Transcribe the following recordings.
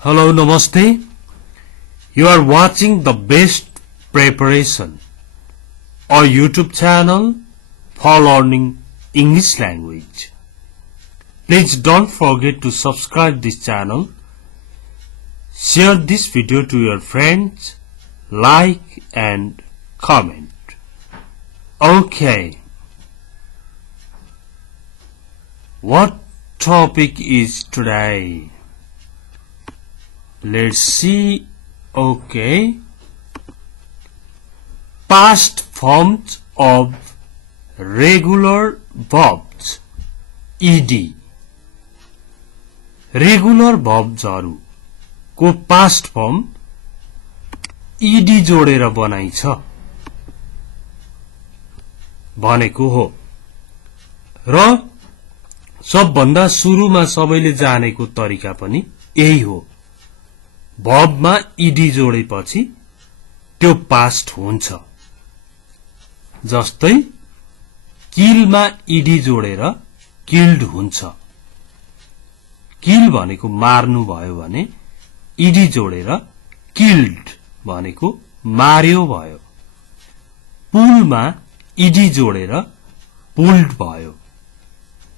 Hello, Namaste. You are watching the best preparation, a YouTube channel for learning English language. Please don't forget to subscribe this channel, share this video to your friends, like and comment. Okay. What topic is today? Let's see. Okay. Past forms of regular verbs. ED. Regular verbs को past form ED जोडेर बनाइछ भनेको हो र सबभन्दा सुरुमा सबैले जानेको तरिका पनि यही हो। भर्बमा ईडी जोडेपछि त्यो पास्ट हुन्छ। जस्तै किलमा ईडी जोडेर किल्ड हुन्छ। किल भनेको मार्नु भयो भने ईडी जोडेर किल्ड भनेको मार्यो भयो। पुलमा ईडी जोडेर पुल्ड भयो।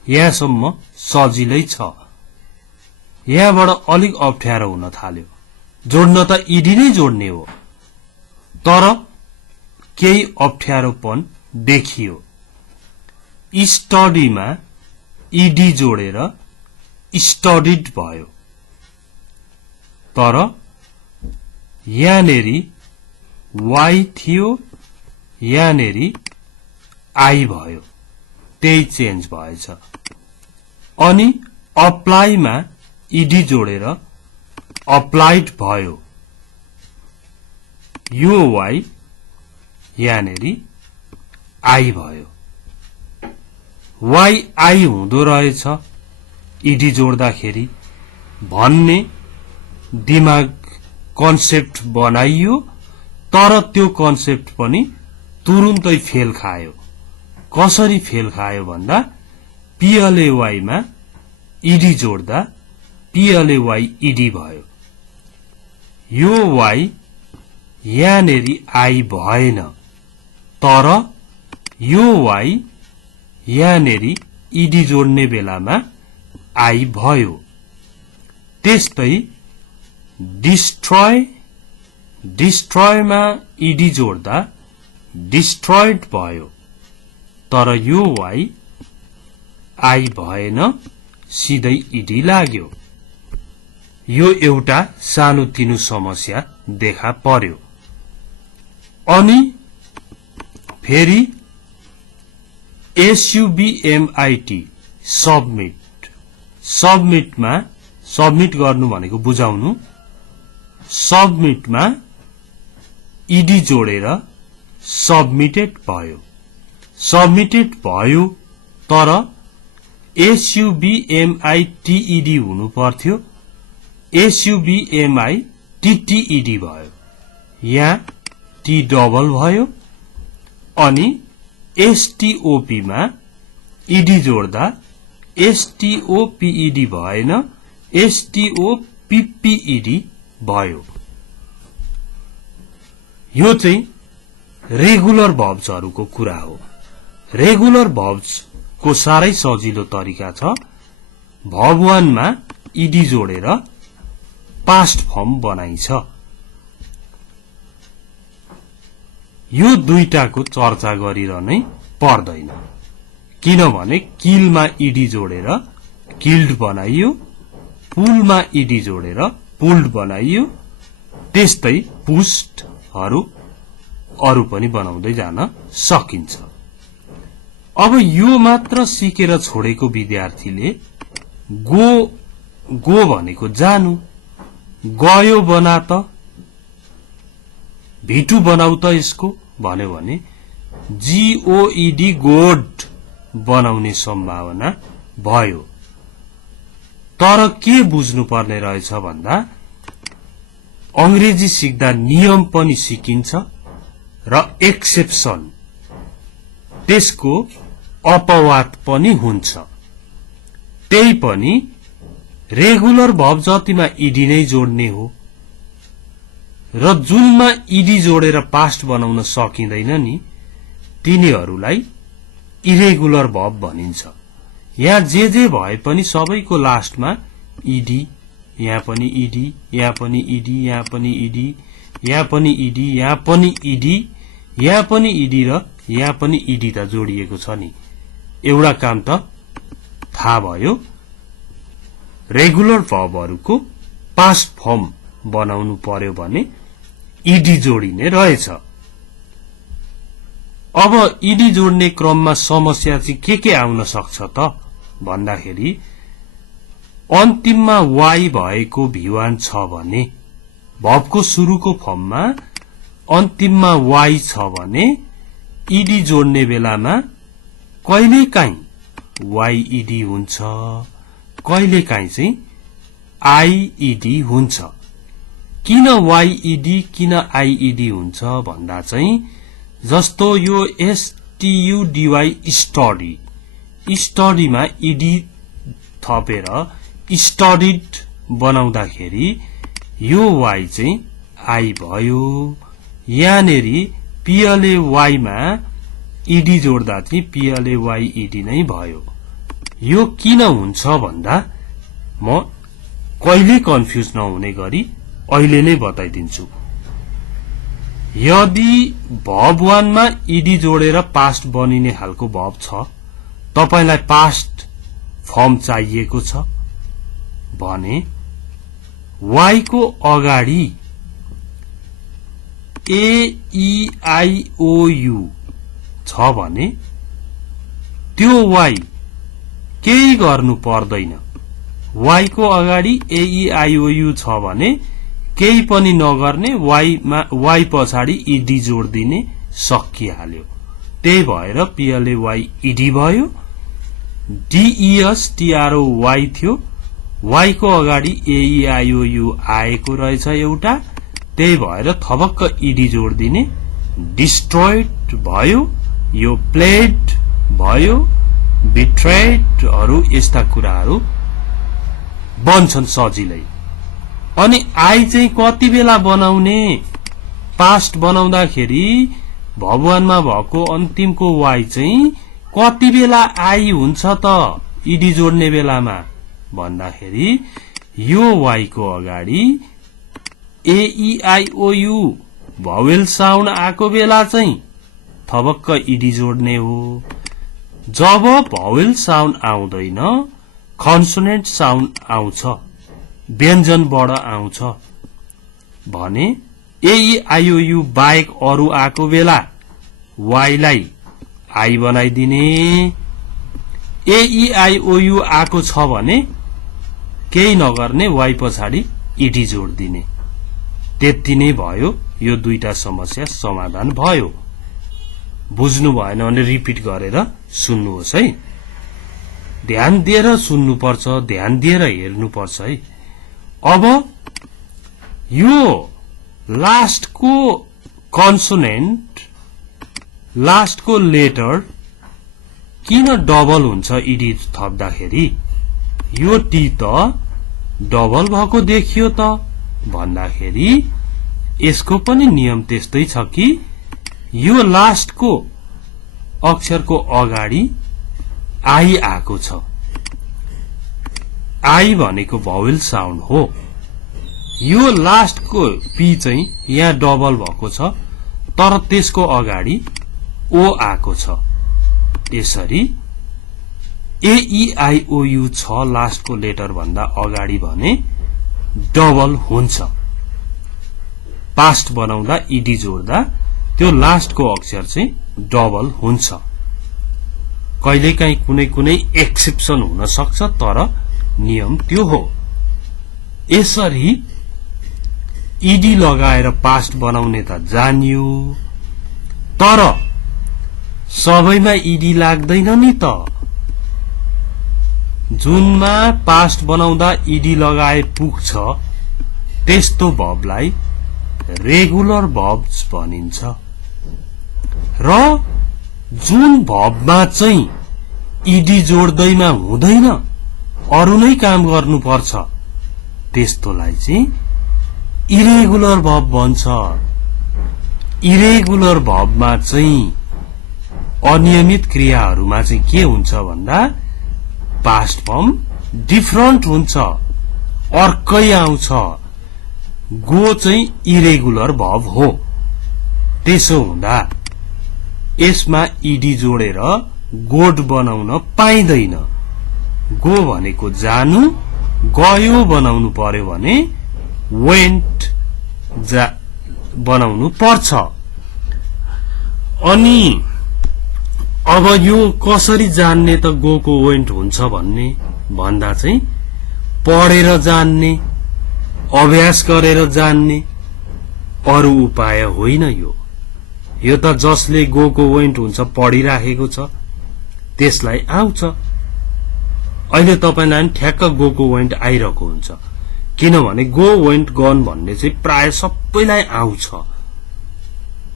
यहाँसम्म सजिलै छ। यहाँबाट अलिक अप्ठ्यारो हुन थाल्यो। जोड्न त ईडी नै जोड्ने हो, तर केही अप्ठ्यारोपन देखियो। स्टडीमा ईडी जोडेर स्टडीड भयो, तर यहाँनेरि वाई थियो, यहाँनेरि आई भयो, त्यही चेन्ज भएछ। अनि अप्लाईमा ईडी जोडेर अप्लाइड भयो। यो वाई यहाँनेरि आई भयो। वाई आई हुँदो रहेछ ईडी जोड्दाखेरि भन्ने दिमाग कन्सेप्ट बनाइयो, तर त्यो कन्सेप्ट पनि तुरुन्तै फेल खायो। कसरी फेल खायो भन्दा पीएलएवाई मा ईडी जोड्दा पीएलएवाई ईडी भयो। यो वाई यहाँनेरि आई भएन, तर यो वाई यहाँनेरि ईडी जोड्ने बेलामा आई भयो। त्यस्तै डिस्ट्रय, डिस्ट्रयमा ईडी जोड्दा डिस्ट्रयड भयो, तर यो वाई आई भएन, सिधै ईडी लाग्यो। यो एउटा सानोतिनो समस्या देखा पर्यो। अनि फेरि एसयुबीएमआईटी सबमिट, सबमिटमा सबमिट गर्नु भनेको बुझाउनु। सबमिटमा ईडी जोडेर सबमिटेड भयो। सबमिटेड भयो, तर एसयुबीएमआईटीईडी हुनु पर्थ्यो, एसयुबीएमआई टीटीईडी भयो। यहाँ टी डबल भयो। अनि एसटीओपी मा ईडी जोड्दा एसटीओपीईडी भएन, एसटीओपीपीईडी भयो। यो चाहिँ रेगुलर भर्ब्सहरुको कुरा हो। रेगुलर भर्ब्स को साह्रै सजिलो तरिका छ। भर्ब 1 मा ईडी जोडेर पास्ट फर्म बनाइछ। यो दुईटाको चर्चा गरिरहनै पर्दैन, किनभने किलमा ईडी जोडेर किल्ड बनाइयो, पुलमा ईडी जोडेर पुल्ड बनाइयो। त्यस्तै पुस्टहरु अरु पनि बनाउँदै जान सकिन्छ। अब यो मात्र सिकेर छोडेको विद्यार्थीले गो भनेको जानु, गयो बना त, भिटु बनाउ त यसको भन्यो भने जीओईडी गोड बनाउने सम्भावना भयो। तर के बुझ्नु पर्ने रहेछ भन्दा अंग्रेजी सिक्दा नियम पनि सिकिन्छ र एक्सेप्सन, त्यसको अपवाद पनि हुन्छ। त्यही पनि रेगुलर भर्ब जतिमा ईडी नै जोड्ने हो र जुनमा ईडी जोडेर पास्ट बनाउन सकिँदैन नि तिनीहरूलाई इरेगुलर भर्ब भनिन्छ। यहाँ जे भए पनि सबैको लास्टमा ईडी, यहाँ पनि ईडी, यहाँ पनि ईडी, यहाँ पनि ईडी, यहाँ पनि ईडी, यहाँ पनि ईडी, यहाँ पनि ईडी र यहाँ पनि ईडी त जोडिएको छ नि। एउटा काम त थाहा भयो, रेगुलर भर्बहरुको पास्ट फर्म बनाउनु पर्यो भने ईडी जोडिने रहेछ। अब ईडी जोड्ने क्रममा समस्या चाहिँ के आउन सक्छ त भन्दाखेरि अन्तिममा वाई भएको V1 छ भने भर्बको सुरुको फर्ममा अन्तिममा वाई छ भने ईडी जोड्ने बेलामा कहिलेकाहीँ वाई ईडी हुन्छ, कहिलेकाहीँ चाहिँ आईईडी हुन्छ। किन वाईईडी किन आईईडी हुन्छ भन्दा चाहिँ जस्तो यो STUDY स्टडी, स्टडीमा ईडी थपेर स्टडीड बनाउँदाखेरि यो वाई चाहिँ आई भयो। यहाँनेरि पीएलए वाईमा ईडी जोड्दा चाहिँ पीएलए वाई ईडी नै भयो। यो किन हुन्छ भन्दा म कहिले कन्फ्युज नहुने गरी अहिले नै बताइदिन्छु। यदि भर्ब 1 मा ईडी जोडेर पास्ट बनिने खालको भर्ब छ, तपाईलाई पास्ट फर्म चाहिएको छ भने वाई को अगाडि AEIOU छ भने त्यो वाई केही गर्नु पर्दैन। वाई को अगाडि AEIOU छ भने केही पनि नगर्ने, वाई पछाडि ईडी जोड दिने, सकिहाल्यो। त्यही भएर पीएलए वाई ईडी भयो। DESTROY थियो, वाई को अगाडि AEIOU आएको रहेछ एउटा, त्यही भएर थपक्क ईडी जोड दिने, डिस्ट्रोइड भयो, यो प्लेड भयो, बिट्रेडहरु यस्ता कुराहरु बन्छन् सजिलै। अनि आई चाहिँ कति बेला बनाउने? पास्ट बनाउँदाखेरि भर्ब 1 मा भएको अन्तिमको वाई चाहिँ कति बेला आई हुन्छ त ईडी जोड्ने बेलामा भन्दाखेरि यो वाई को अगाडि AEIOU भावेल साउन्ड आएको बेला चाहिँ थपक्क ईडी जोड्ने हो। जब भावेल साउन्ड आउँदैन, कन्सोनेन्ट साउन्ड आउँछ, व्यञ्जनबाट आउँछ भने AEIOU बाहेक अरु आएको बेला वाईलाई आई बनाइदिने। AEIOU आएको छ भने केही नगर्ने, वाई पछाडि ईडी जोड दिने। त्यति नै भयो। यो दुईटा समस्या समाधान भयो। बुझ्नु भएन भने रिपिट गरेर सुन्नुहोस् है। ध्यान दिएर सुन्नुपर्छ, ध्यान दिएर हेर्नुपर्छ है। अब यो लास्टको कन्सोनेन्ट, लास्टको लेटर किन डबल हुन्छ ईडी थप्दाखेरि? यो टी त डबल भएको देखियो त भन्दाखेरि यसको पनि नियम त्यस्तै छ कि यो लास्टको अक्षरको अगाडि आई आएको छ। आई भनेको भावेल साउन्ड हो। यो लास्टको पी चाहिँ यहाँ डबल भएको छ, तर त्यसको अगाडि ओ आएको छ। यसरी AEIOU छ लास्टको लेटर भन्दा अगाडि भने डबल हुन्छ। पास्ट बनाउँदा ईडी जोड्दा त्यो लास्टको अक्षर चाहिँ डबल हुन्छ। कहिलेकाहीँ कुनै कुनै एक्सेप्सन हुन सक्छ, तर नियम त्यो हो। यसरी ईडी लगाएर पास्ट बनाउने त जानियो, तर सबैमा ईडी लाग्दैन नि त। जुनमा पास्ट बनाउँदा ईडी लगाए पुग्छ त्यस्तो भर्बलाई रेगुलर भर्ब्स भनिन्छ। र जुन भर्बमा चाहिँ ईडी जोड्दैमा हुँदैन अरु नै काम गर्नुपर्छ त्यस्तोलाई चाहिँ इरेगुलर भर्ब भन्छ। इरेगुलर भर्बमा चाहिँ अनियमित क्रियाहरुमा चाहिँ के हुन्छ भन्दा पास्ट फर्म डिफरेन्ट हुन्छ, अर्कै आउँछ। गो चाहिँ इरेगुलर भर्ब हो। त्यसो हुँदा यसमा ईडी जोडेर गोड बनाउन पाइदैन। गो भनेको जानु, गयो बनाउनु पर्यो भने वेन्ट बनाउनु पर्छ। अनि अब यो कसरी जान्ने त गोको वेन्ट हुन्छ भन्ने भन्दा चाहिँ पढेर जान्ने, अभ्यास गरेर जान्ने, अरु उपाय होइन। यो त जसले गोको वेन्ट हुन्छ पढिराखेको छ त्यसलाई आउँछ। अहिले तपाईलाई ठ्याक्क गोको वेन्ट आइरहेको हुन्छ, किनभने गो वेन्ट गन भन्ने चाहिँ प्राय सबैलाई आउँछ।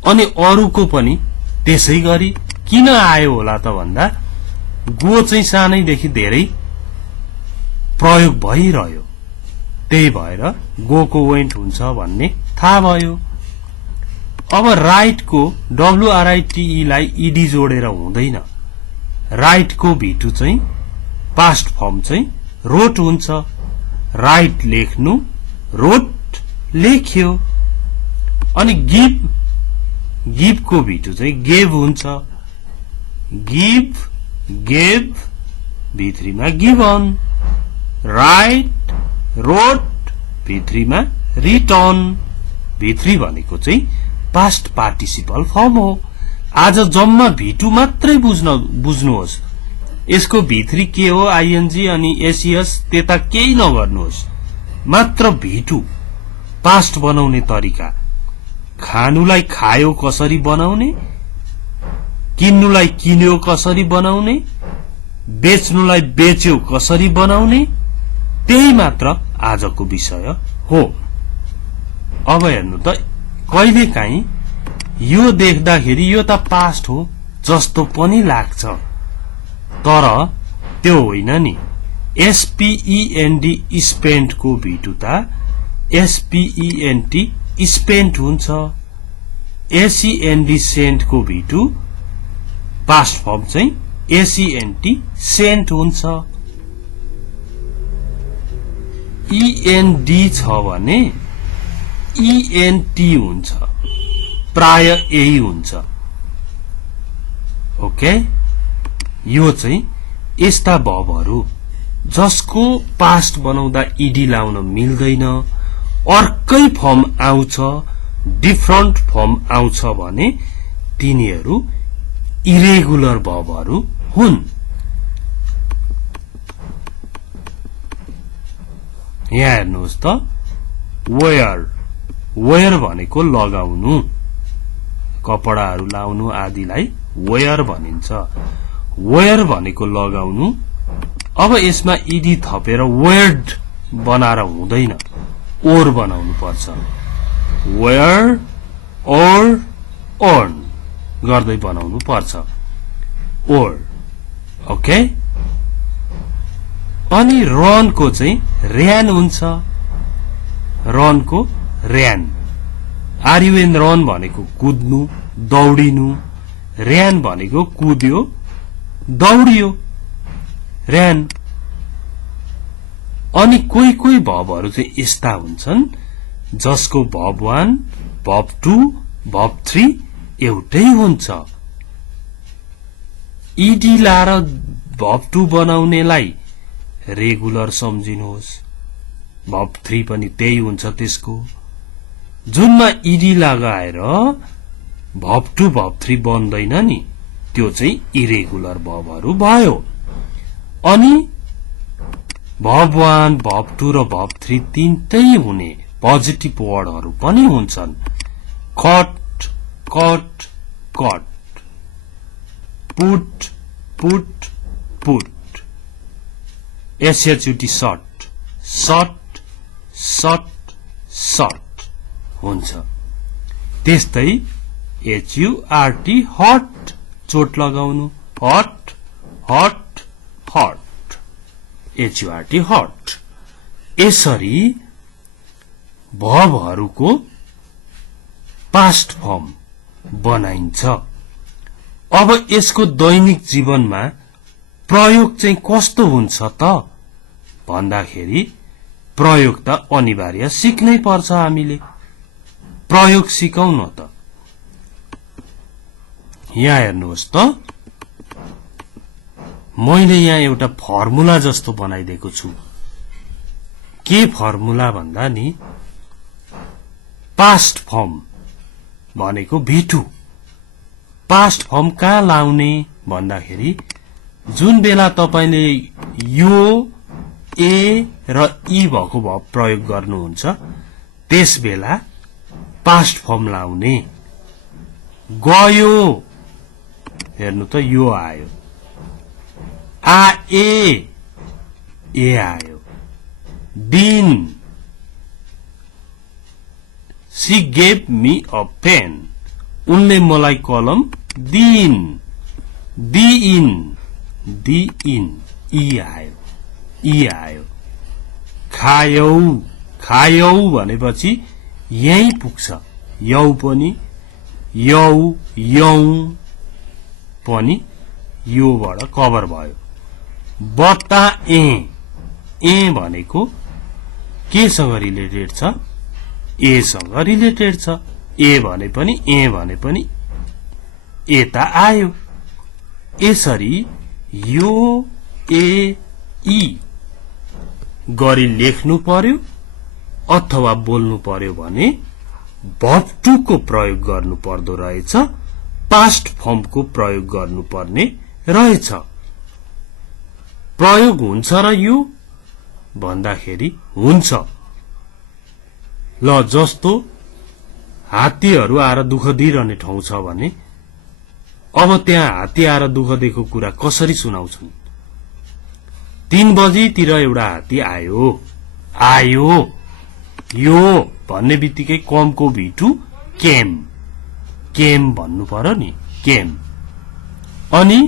अनि अरूको पनि त्यसै गरी किन आयो होला त भन्दा गो चाहिँ सानैदेखि धेरै प्रयोग भइरह्यो, त्यही भएर गोको वेन्ट हुन्छ भन्ने थाहा भयो। अब राइटको WRITE लाई ईडी जोडेर हुँदैन। राइटको भिटु चाहिँ पास्ट फर्म चाहिँ रोट हुन्छ। राइट लेख्नु, रोट लेख्यो। अनि गिभको भिटु चाहिँ गेभ हुन्छ। गिभ, गेभ, भित्रीमा गिभन। राइट, रोट, भित्रीमा रिटर्न। भित्री भनेको चाहिँ पास्ट पार्टिसिपल फर्म हो। आज जम्मा भिटु मात्रै बुझ्नुहोस्। यसको भित्री के हो आईएनजी अनि एसीएस त्यता केही नगर्नुहोस्, मात्र भिटु पास्ट बनाउने तरिका। खानुलाई खायो कसरी बनाउने, किन्नुलाई किन्यो कसरी बनाउने, बेच्नुलाई बेच्यो कसरी बनाउने, त्यही मात्र आजको विषय हो। अब हेर्नु त कहिलेकाहीँ यो देख्दाखेरि यो त पास्ट हो जस्तो पनि लाग्छ, तर त्यो होइन नि। SPEND स्पेन्ट को भिटु त SPENT स्पेन्ट हुन्छ। SEND सेन्ट को भिटु पास्ट फर्म चाहिँ SENT सेन्ट हुन्छ। END छ भने ENT हुन्छ, प्राय यही हुन्छ। ओके, यो चाहिँ यस्ता भर्बहरु जसको पास्ट बनाउँदा ईडी लाउन मिल्दैन, अर्कै फर्म आउँछ, डिफरेन्ट फर्म आउँछ भने तिनीहरू इरेगुलर भर्बहरु हुन्। यहाँ हेर्नुहोस् त, वेयर, वेयर भनेको लगाउनु, कपडाहरू लाउनु आदिलाई वेयर भनिन्छ। वेयर भनेको लगाउनु। अब यसमा ईडी थपेर वेयर्ड बनाएर हुँदैन, ओर बनाउनु पर्छ। वेयर, ओर, ओर्न गर्दै बनाउनु पर्छ, ओर। ओके। अनि रनको चाहिँ र्यान हुन्छ। रनको र्यान, आर्युएन रन भनेको कुद्नु, दौडिनु। र्यान भनेको कुद्यो, दौडियो, र्यान। अनि कोही कोही भर्बहरु चाहिँ यस्ता हुन्छन् जसको भर्ब 1, भर्ब 2, भर्ब 3 एउटै हुन्छ। ईडी लाएर भर्ब 2 बनाउनेलाई रेगुलर सम्झिनुहोस्, भर्ब 3 पनि त्यही हुन्छ त्यसको। जुनमा ईडी लगाएर भर्ब 2, भर्ब 3 बन्दैन नि, त्यो चाहिँ इरेगुलर भर्बहरु भयो। अनि भर्ब 1, भर्ब 2 र भर्ब 3 तीनटै हुने पोजिटिभ वर्डहरु पनि हुन्छन्। Cut, cut, cut. Put, put, put. SHUT shut, shut, shut, shut हुन्छ। त्यस्तै HURT हट, चोट लगाउनु, hot, hot, hot. HURT hot. यसरी भर्बहरूको पास्ट फर्म बनाइन्छ। अब यसको दैनिक जीवनमा प्रयोग चाहिँ कस्तो हुन्छ त भन्दाखेरि प्रयोग त अनिवार्य सिक्नै पर्छ। हामीले प्रयोग सिकौं न त। यहाँ हेर्नुहोस् त, मैले यहाँ एउटा फर्मुला जस्तो बनाइदिएको छु। के फर्मुला भन्दा नि पास्ट फर्म भनेको V2। पास्ट फर्म कहाँ लाउने भन्दाखेरि जुन बेला तपाईले यो ए र ई भएको भर्ब प्रयोग गर्नुहुन्छ त्यस बेला पास्ट फर्म लाउने। गयो, हेर्नु त यो आयो। आए, ए आयो। दिन, she gave me a pen, उनले मलाई कलम दिइन्। दिइन्, दिइन्, ई आयो, ई आयो। खायौ, खायौ भनेपछि यही पुग्छ। यौ पनि, यौ, यौ पनि योबाट कभर भयो। बताए, ए भनेको केसँग रिलेटेड छ? ए सँग रिलेटेड छ। ए भने पनि ए त आयो। यसरी यो ए ई गरी लेख्नु पर्यो अथवा बोल्नु पर्यो भने भर्ब टु को प्रयोग गर्नु पर्दो रहेछ, पास्ट फर्म को प्रयोग गर्नु पर्ने रहेछ। प्रयोग हुन्छ र यो भन्दाखेरि हुन्छ। ल जस्तो हात्तीहरू आएर दुःख दिइरहने ठाउँ छ भने अब त्यहाँ हात्ती आएर दुःख दिएको कुरा कसरी सुनाउँछन्? 3 बजीतिर एउटा हात्ती आयो। आयो, यो भन्ने बित्तिकै कमको V2 केम, केम भन्नु पर्यो नि, केम। अनि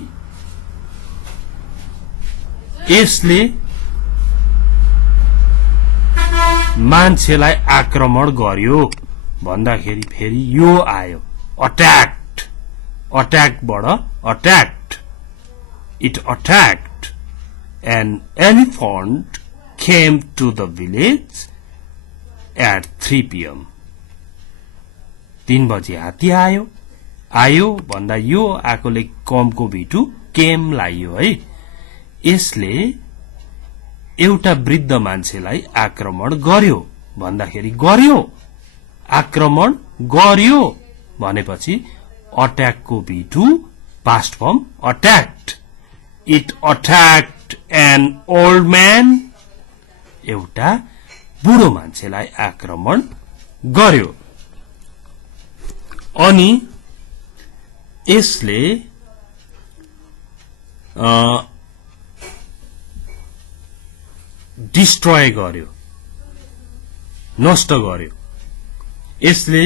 यसले मान्छेलाई आक्रमण गर्यो भन्दाखेरि फेरि यो आयो, अट्याक्ड। अट्याकबाट attacked, it attacked an elephant came to the village at 3 PM। 3 बजे हात्ती आयो। आयो भन्दा यो आएकोले कमको V2 केम लाइयो है। यसले एउटा वृद्ध मान्छेलाई आक्रमण गर्यो भन्दाखेरि गर्यो, आक्रमण गर्यो भनेपछि अट्याकको V2 past form attacked. It attacked an old man, एउटा बुढो मान्छेलाई आक्रमण गर्यो। अनि यसले डिस्ट्रोय गर्यो, नष्ट गर्यो। यसले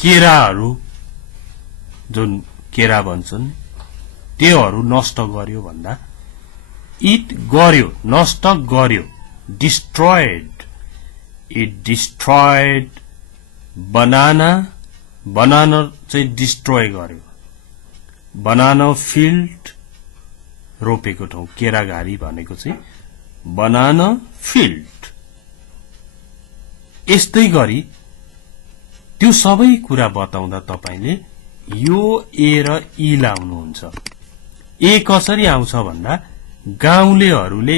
केराहरू, जुन केरा भन्छन् त्योहरू नष्ट गर्यो भन्दा इट गर्यो, नष्ट गर्यो, डिस्ट्रोयड। इट डिस्ट्रोयड बनाना, बनाना चाहिँ डिस्ट्रोय गर्यो। बनाना फिल्ड, रोपेको ठाउँ, केराघारी भनेको चाहिँ बनाना फिल्ड। यस्तै गरी त्यो सबै कुरा बताउँदा तपाईले यो ए र ई लाउनुहुन्छ। ए कसरी आउँछ भन्दा गाउँलेहरूले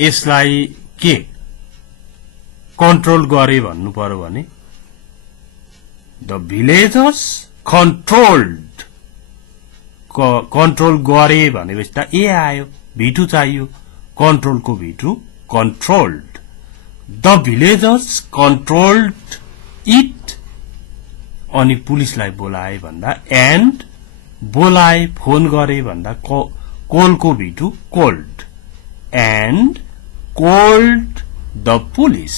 यसलाई के कन्ट्रोल गरे भन्नु पर्यो भने द भिलेजर्स कन्ट्रोल्ड, कन्ट्रोल गरे भनेपछि त ए आयो, V2 चाहियो, कन्ट्रोलको V2 controlled. The villagers controlled it. अनि पुलिसलाई बोलाए भन्दा एन्ड, बोलाए फोन गरे भन्दा कोलको V2 called, and called the police.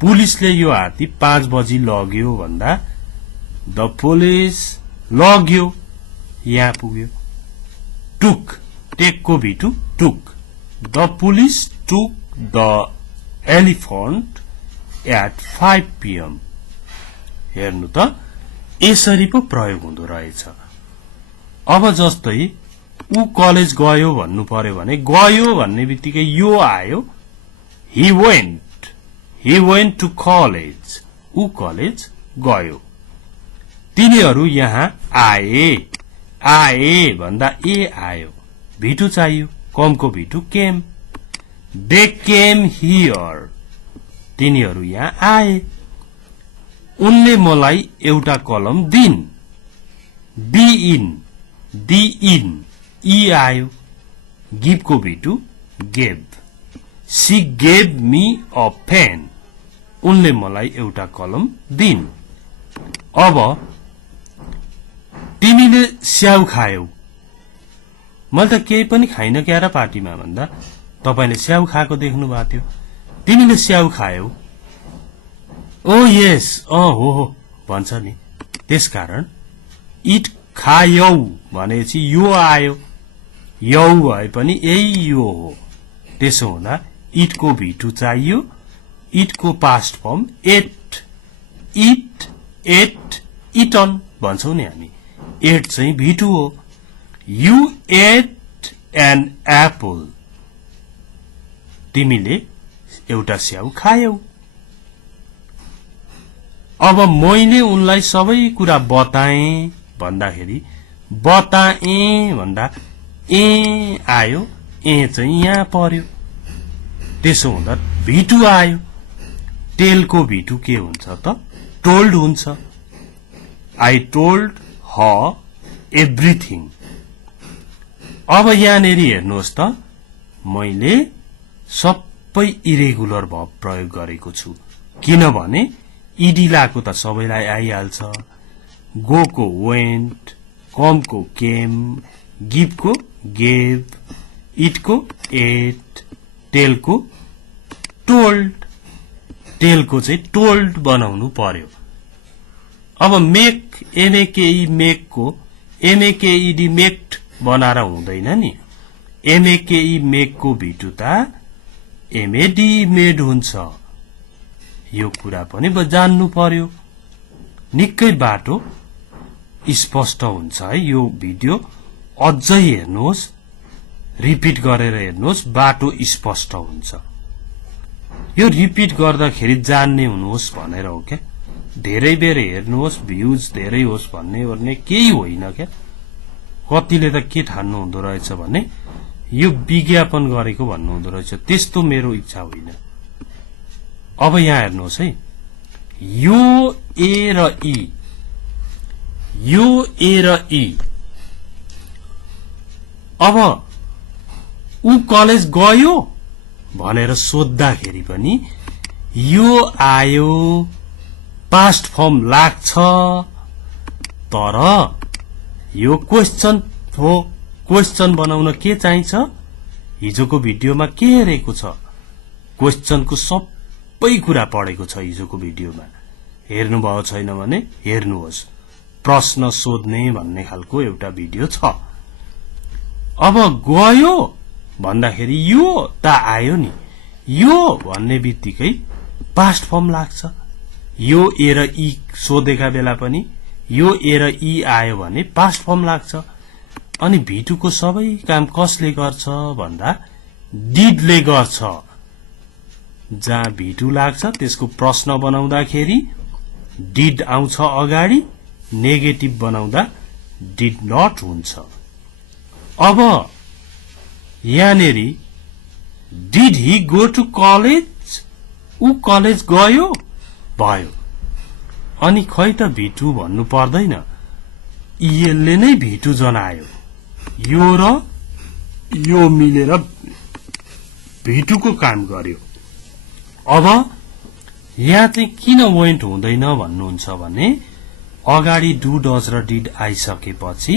पुलिसले यो हात्ती 5 बजी लग्यो भन्दा द पुलिस लग्यो यहाँ पुग्यो टुक टेकको भिटु took the police took the elephant at 5 PM हेर्नु त यसरी पो प्रयोग हुँदो रहेछ अब जस्तै ऊ कलेज गयो भन्नु पर्यो भने गयो भन्ने बित्तिकै यो आयो he went to college ऊ कलेज गयो तिनीहरू यहाँ आए भन्दा ए आयो भिटु चाहियो कमको भिटु केम they came here तिनीहरू यहाँ आए उनले मलाई एउटा कलम दिन् दिइन ई आयो गिभको भिटु gave she gave me a pen उनले मलाई एउटा कलम दिन् अब तिमीले स्याउ खायौ मैले त केही पनि खाइन क्या र पार्टीमा भन्दा तपाईले स्याउ खाएको देख्नु भएको थियो तिमीले स्याउ खायौ ओ यस हो भन्छ नि त्यसकारण इट खायौ भनेपछि यो आयो यौ भए पनि यही यो हो त्यसो हुँदा इटको भिटु चाहियो इटको पास्ट फर्म इट इटन भन्छौ नि हामी एट चाहिँ भिटु हो यु एट एन एप्पल तिमीले एउटा स्याउ खायौ अब मैले उनलाई सबै कुरा बताए भन्दाखेरि बताए भन्दा ए आयो ए चाहिँ यहाँ पर्यो त्यसो हुँदा भिटु आयो टेलको भिटु के हुन्छ त टोल्ड हुन्छ आई टोल्ड हर एभ्रिथिङ अब यहाँनेरि हेर्नुहोस् त मैले सबै इरेगुलर भर्ब प्रयोग गरेको छु किनभने इडी लाको त सबैलाई आइहाल्छ गोको वेन्ट कमको केम गिभको गेभ इटको एट टेलको टोल्ड टेलको चाहिँ टोल्ड बनाउनु पर्यो अब मेक एमएकेई मेकको एमएकेईडी मेक्ट बनाएर हुँदैन नि एमएकेई मेकको भिटु त एमएडी मेड हुन्छ यो कुरा पनि जान्नु पर्यो निकै बाटो स्पष्ट हुन्छ है यो भिडियो अझै हेर्नुहोस् रिपिट गरेर हेर्नुहोस् बाटो स्पष्ट हुन्छ यो रिपिट गर्दाखेरि जान्ने हुनुहोस् भनेर हो क्या धेरै बेर हेर्नुहोस् भ्यूज धेरै होस् भन्ने केही होइन क्या कतिले त के ठान्नु हुँदो रहेछ भने यो विज्ञापन गरेको भन्नु हुँदो रहेछ त्यस्तो मेरो इच्छा होइन अब यहाँ हेर्नुहोस् है यो ए र ई अब ऊ कलेज गयो भनेर सोद्धाखेरि पनि यो आयो पास्ट फर्म लाग्छ तर यो क्वेश्चन हो क्वेश्चन बनाउन के चाहिन्छ हिजोको भिडियोमा के हेरेको छ क्वेश्चनको सबै कुरा पढेको छ हिजोको भिडियोमा हेर्नु भएको छैन भने हेर्नुहोस् प्रश्न सोध्ने भन्ने खालको एउटा भिडियो छ अब गयो भन्दाखेरि यो त आयो नि यो भन्ने बित्तिकै पास्ट फर्म लाग्छ यो ए र ई सोधेका बेला पनि यो ए र ई आयो भने पास्ट फर्म लाग्छ अनि भिटुको सबै काम कसले गर्छ भन्दा डिडले गर्छ जहाँ भिटु लाग्छ त्यसको प्रश्न बनाउँदाखेरि डिड आउँछ अगाडि नेगेटिभ बनाउँदा डिड नट हुन्छ अब यहाँनेरि did he go to college ऊ कलेज गयो भयो अनि खै त भिटु भन्नु पर्दैन इएलले नै भिटु जनायो यो र यो मिलेर भिटुको काम गर्यो अब यहाँ चाहिँ किन वेन्ट हुँदैन भन्नुहुन्छ भने अगाडि डु डज र डिड आइसकेपछि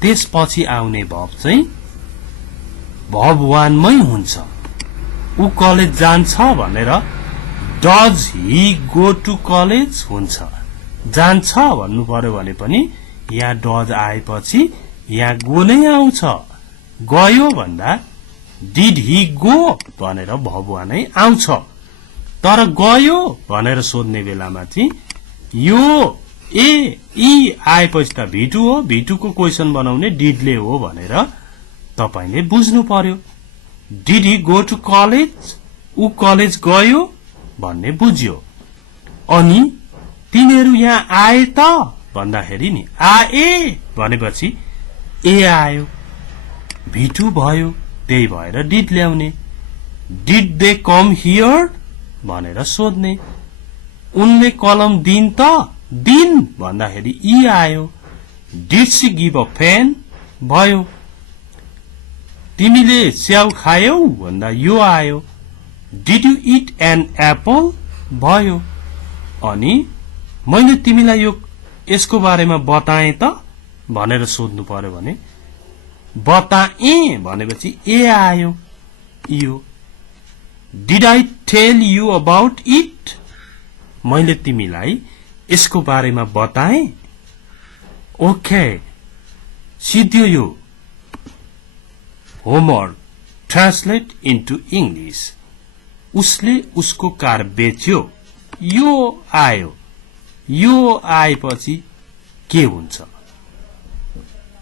त्यसपछि आउने भर्ब चाहिँ भर्ब 1 मै हुन्छ ऊ कलेज जान्छ भनेर does he go to college हुन्छ जान्छ भन्नु पर्यो भने पनि यहाँ डज आएपछि यहाँ गो नै आउँछ गयो भन्दा डिड ही गो भनेर भबुवा नै आउँछ तर गयो भनेर सोध्ने बेलामा चाहिँ यो ई आएपछि त V2 हो V2 को क्वेशन बनाउने डिडले हो भनेर तपाईले बुझ्नु पर्यो did he go to college उ कलेज गयो भन्ने बुझ्यो अनि तिनीहरू यहाँ आए त भन्दाखेरि नि आए भनेपछि ए आयो V2 भयो त्यही भएर डिड ल्याउने डिड दे कम हियर भनेर सोध्ने उनले कलम दिन त दिन भन्दाखेरि ई आयो did she give a pen भयो तिमीले स्याउ खायौ भन्दा यो आयो did you eat an apple भयो अनि मैले तिमीलाई यसको बारेमा बताएँ त भनेर सोध्नु पर्यो भने बताए भनेपछि ए आयो यो did I tell you about it मैले तिमीलाई यसको बारेमा बताएँ ओके सिद्धियो यो होमवर्क ट्रान्सलेट इन्टु इंग्लिश उसले उसको कार बेच्यो यो आयो यो आएपछि के हुन्छ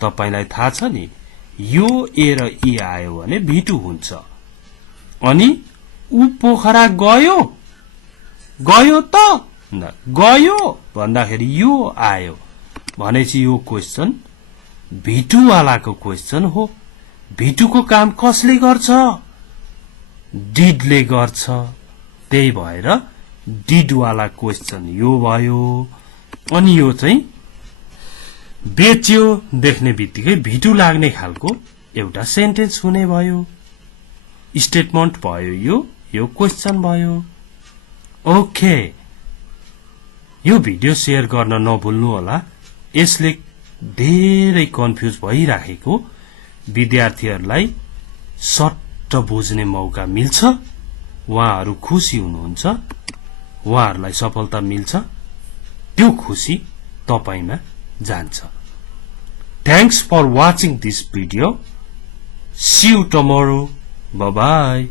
तपाईलाई थाहा छ नि यो ए र ई आयो भने V2 हुन्छ अनि उ पोखरा गयो गयो त न गयो भन्दाखेरि यो आयो भनेपछि यो क्वेशन V2 वालाको क्वेशन हो V2 को काम कसले गर्छ डिडले गर्छ त्यही भएर डिड वाला क्वेशन यो भयो अनि यो चाहिँ बेच्यो देख्ने बित्तिकै V2 लाग्ने खालको एउटा सेन्टेन्स हुने भयो स्टेटमेन्ट भयो यो क्वेशन भयो ओके यो भिडियो शेयर गर्न नभुल्नु होला यसले धेरै कन्फ्युज भइराखेको विद्यार्थीहरूलाई सट्ट बुझ्ने मौका मिल्छ उहाँहरू खुसी हुनुहुन्छ उहाँहरूलाई सफलता मिल्छ त्यो खुसी तपाईमा जान्छ thanks for watching this video see you tomorrow bye bye